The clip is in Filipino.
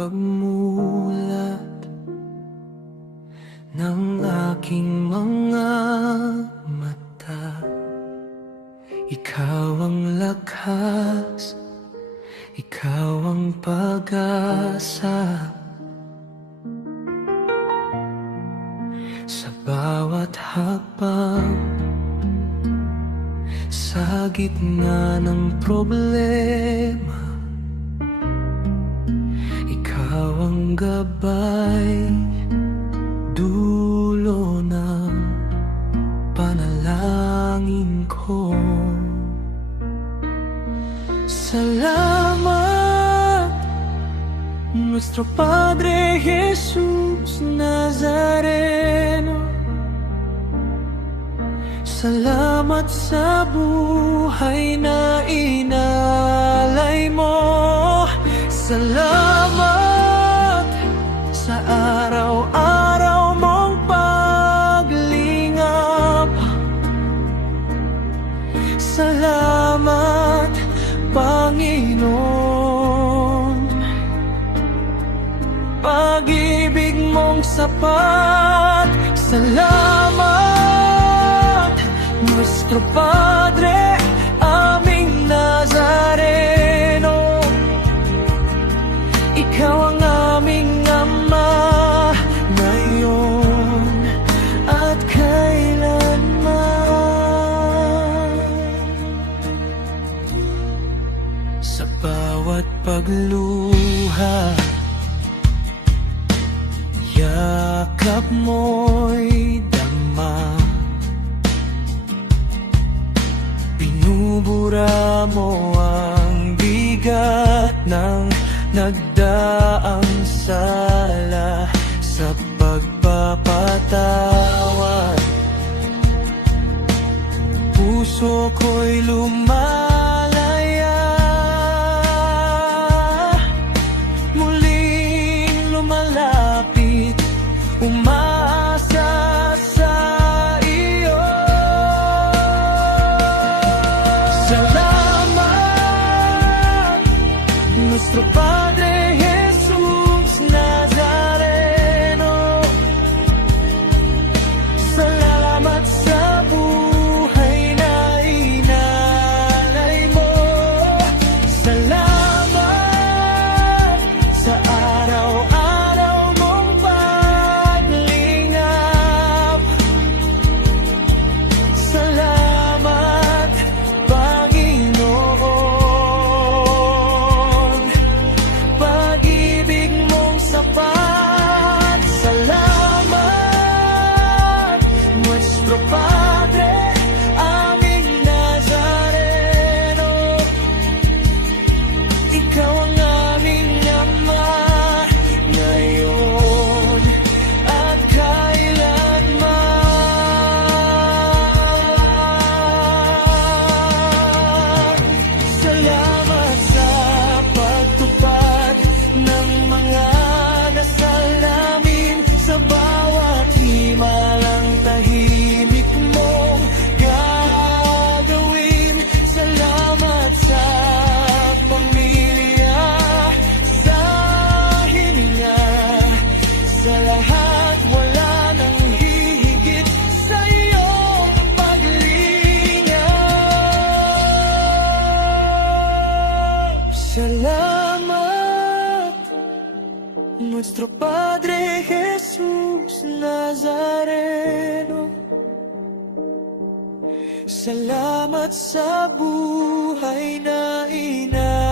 pagmulat ng aking mga mata. Ikaw ang lakas, ikaw ang pag-asa. Sa bawat hakbang, sa gitna ng problema, ikaw ang gabay, dulo ng panalangin ko. Salamat, Nuestro Padre Jesus Nazareno. Salamat sa buhay na inalay mo. Salamat sa araw-araw mong paglingap. Salamat, Panginoon. Pag-ibig mong sapat. Salamat, Nuestro Padre, aming Nazareno. Ikaw ang aming Ama, ngayon at kailanman. Sa bawat pagluha, yakap mo'y dama. Binubura mo ang bigat ng nagdaang sala. Sa pagpapatawad, puso ko'y lumalaya. Muling lumalapit, umaasa sa iyo. Salamat, Nuestro Padre Jesus Nazareno. Salamat sa buhay na inalay mo. Salamat sa araw-araw mong paglingap. Salamat, Panginoon. Pag-ibig mong sapat. Salamat, Nuestro Padre, aming Nazareno. Ikaw ang aming Ama, ngayon at kailanman. Salamat sa pagtupad ng mga dasal namin. Sa bawat himalang tahimik mong gagawin. Salamat sa pamilya, sa hininga, sa lahat wala nang hihigit sa iyong paglingap. Salamat, Nuestro Padre Jesus Nazareno. Salamat sa buhay na ina